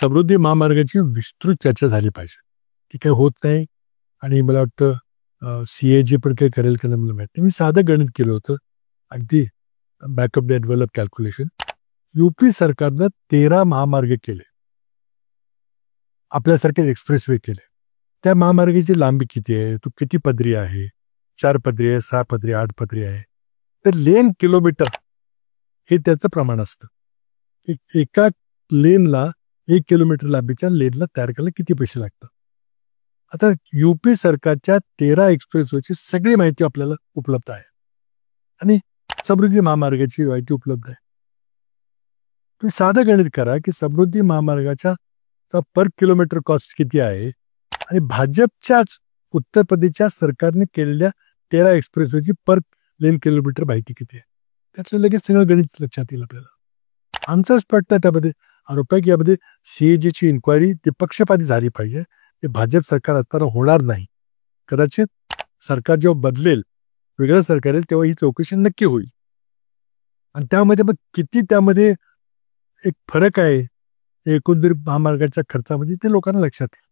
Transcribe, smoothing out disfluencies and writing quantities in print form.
समृद्धी महामार्गाची विस्तृत चर्चा झाली पाहिजे. ती काही होत नाही आणि मला वाटतं CAG पण काही करेल का नाही मला माहित नाही. मी साधं गणित केलं होतं, अगदी backup the envelope calculation. UP सरकारनं 13 महामार्ग केले, आपल्यासारखे एक्सप्रेसवे केले. त्या महामार्गाची लांबी किती आहे, तो किती पदरी आहे, 4 पदरी आहे, 6 पदरी, 8 पदरी आहे. तर लेन किलोमीटर हे त्याचं प्रमाण असतं. एका लेनला 1 किलोमीटर लांबीच्या लेनला तयार करायला किती पैसे लागतात. आता UP सरकारच्या 13 एक्सप्रेसवेची सगळी माहिती आपल्याला उपलब्ध आहे आणि समृद्धी महामार्गाची माहिती उपलब्ध आहे. तुम्ही साधं गणित करा की समृद्धी महामार्गाच्या पर किलोमीटर कॉस्ट किती आहे आणि भाजपच्याच उत्तर प्रदेशच्या सरकारने केलेल्या 13 एक्सप्रेसवेची पर लेन किलोमीटर माहिती किती आहे. त्याचं लगेच सगळं गणित लक्षात येईल आपल्याला. आमचाच प्रश्न त्यामध्ये आरोप आहे की यामध्ये CAGची इन्क्वायरी ती पक्षपाती झाली पाहिजे. ते भाजप सरकार असताना होणार नाही. कदाचित सरकार जेव्हा बदलेल, वेगळं सरकार येईल, तेव्हा ही चौकशी नक्की होईल आणि त्यामध्ये मग किती त्यामध्ये एक फरक आहे एकंदरीत महामार्गाच्या खर्चामध्ये ते लोकांना लक्षात येईल.